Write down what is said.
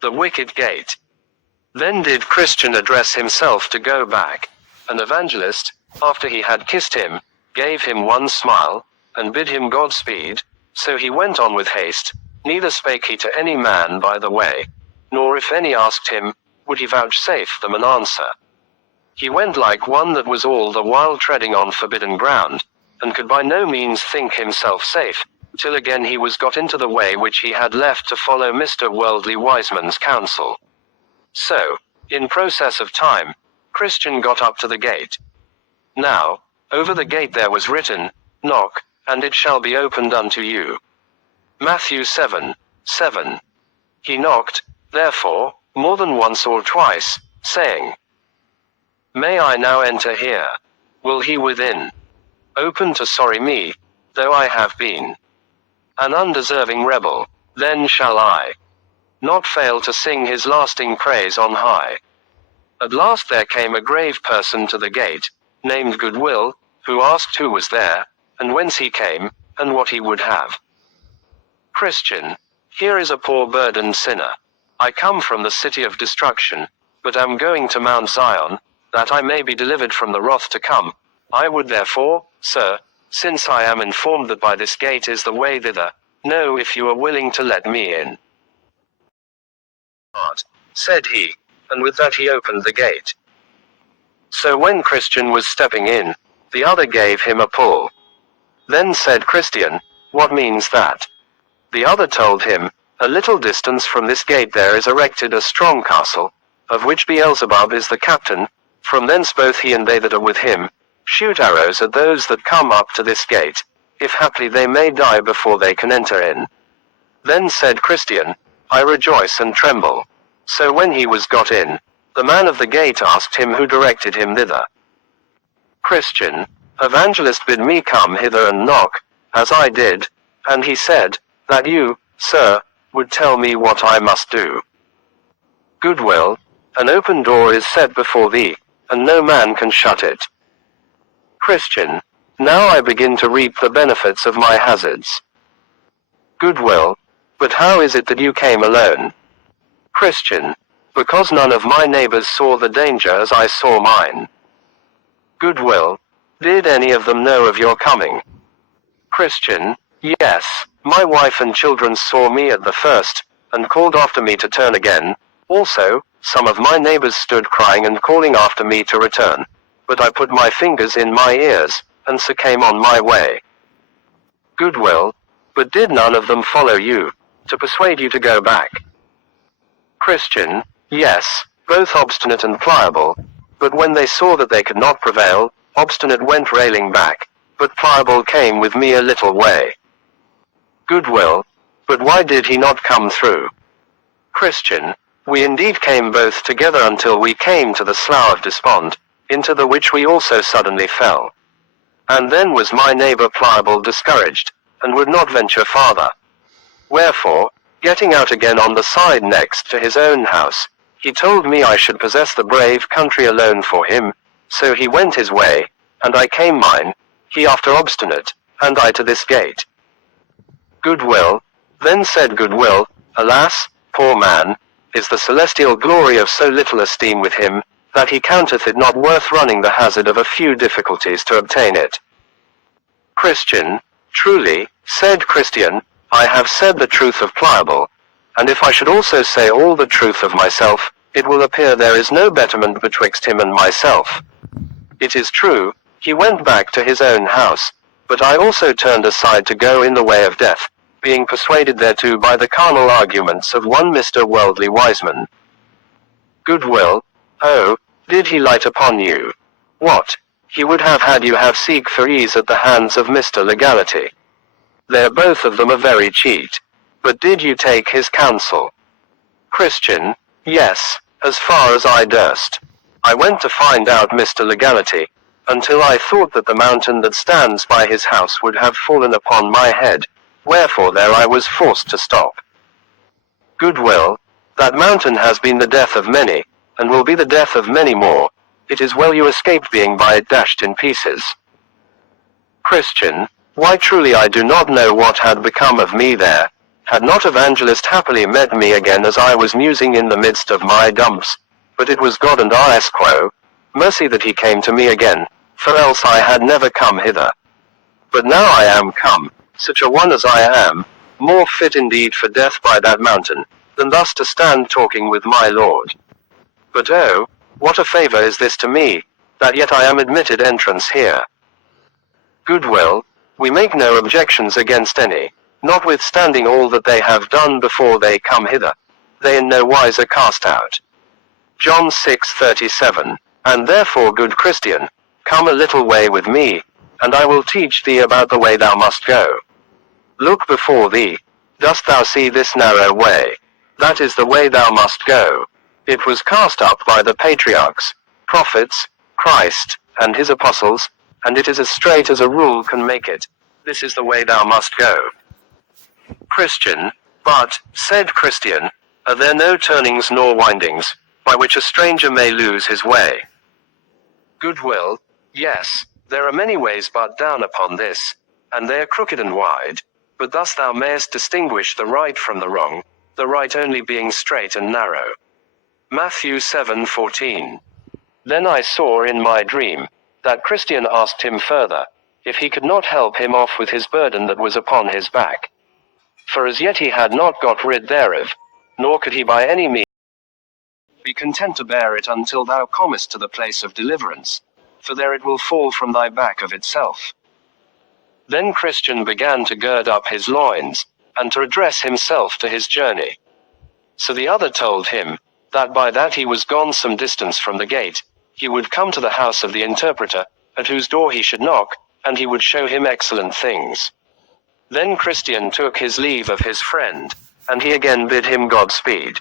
the Wicket Gate. Then did Christian address himself to go back. An evangelist, after he had kissed him, gave him one smile, and bid him Godspeed, so he went on with haste, neither spake he to any man by the way, nor if any asked him, would he vouchsafe them an answer. He went like one that was all the while treading on forbidden ground, and could by no means think himself safe, till again he was got into the way which he had left to follow Mr. Worldly Wiseman's counsel. So, in process of time, Christian got up to the gate. Now, over the gate there was written, Knock, and it shall be opened unto you. Matthew 7:7. He knocked, therefore, more than once or twice, saying, May I now enter here? Will he within open to sorry me, though I have been an undeserving rebel, then shall I not fail to sing his lasting praise on high. At last there came a grave person to the gate, named Goodwill, who asked who was there, and whence he came, and what he would have. Christian, here is a poor burdened sinner. I come from the city of destruction, but am going to Mount Zion, that I may be delivered from the wrath to come. I would therefore, sir, since I am informed that by this gate is the way thither, know if you are willing to let me in. Said he, and with that he opened the gate. So when Christian was stepping in, the other gave him a pull. Then said Christian, What means that? The other told him, A little distance from this gate there is erected a strong castle, of which Beelzebub is the captain. From thence both he and they that are with him shoot arrows at those that come up to this gate, if haply they may die before they can enter in. Then said Christian, I rejoice and tremble. So when he was got in, the man of the gate asked him who directed him thither. Christian, Evangelist bid me come hither and knock, as I did, and he said, that you, sir, would tell me what I must do. Goodwill, an open door is set before thee, and no man can shut it. Christian, now I begin to reap the benefits of my hazards. Goodwill, but how is it that you came alone? Christian, because none of my neighbors saw the danger as I saw mine. Goodwill, did any of them know of your coming? Christian, yes, my wife and children saw me at the first, and called after me to turn again. Also, some of my neighbors stood crying and calling after me to return. But I put my fingers in my ears, and so came on my way. Goodwill, but did none of them follow you, to persuade you to go back? Christian, yes, both obstinate and pliable. But when they saw that they could not prevail, obstinate went railing back, but pliable came with me a little way. Goodwill, but why did he not come through? Christian, we indeed came both together until we came to the Slough of Despond, into the which we also suddenly fell. And then was my neighbor Pliable discouraged, and would not venture farther. Wherefore, getting out again on the side next to his own house, he told me I should possess the brave country alone for him, so he went his way, and I came mine, he after obstinate, and I to this gate. Goodwill, then said Goodwill, alas, poor man, is the celestial glory of so little esteem with him, that he counteth it not worth running the hazard of a few difficulties to obtain it. Christian, truly, said Christian, I have said the truth of Pliable, and if I should also say all the truth of myself, it will appear there is no betterment betwixt him and myself. It is true, he went back to his own house, but I also turned aside to go in the way of death, being persuaded thereto by the carnal arguments of one Mr. Worldly Wiseman. Goodwill, oh, did he light upon you? What, he would have had you have seek for ease at the hands of Mr. Legality. They're both of them a very cheat. But did you take his counsel? Christian, yes, as far as I durst. I went to find out Mr. Legality, until I thought that the mountain that stands by his house would have fallen upon my head, wherefore there I was forced to stop. Goodwill, that mountain has been the death of many, and will be the death of many more. It is well you escaped being by it dashed in pieces. Christian, why truly I do not know what had become of me there. Had not Evangelist happily met me again as I was musing in the midst of my dumps, but it was God and RS quo, mercy that he came to me again, for else I had never come hither. But now I am come, such a one as I am, more fit indeed for death by that mountain, than thus to stand talking with my Lord. But oh, what a favor is this to me, that yet I am admitted entrance here. Goodwill, we make no objections against any, notwithstanding all that they have done before they come hither, they in no wise are cast out. John 6:37. And therefore, good Christian, come a little way with me, and I will teach thee about the way thou must go. Look before thee, dost thou see this narrow way? That is the way thou must go. It was cast up by the patriarchs, prophets, Christ, and his apostles, and it is as straight as a rule can make it. This is the way thou must go. Christian, but, said Christian, are there no turnings nor windings, by which a stranger may lose his way? Goodwill, yes, there are many ways but down upon this, and they are crooked and wide, but thus thou mayest distinguish the right from the wrong, the right only being straight and narrow. Matthew 7:14. Then I saw in my dream, that Christian asked him further, if he could not help him off with his burden that was upon his back. For as yet he had not got rid thereof, nor could he by any means be content to bear it until thou comest to the place of deliverance, for there it will fall from thy back of itself. Then Christian began to gird up his loins, and to address himself to his journey. So the other told him, that by that he was gone some distance from the gate, he would come to the house of the interpreter, at whose door he should knock, and he would show him excellent things. Then Christian took his leave of his friend, and he again bid him Godspeed.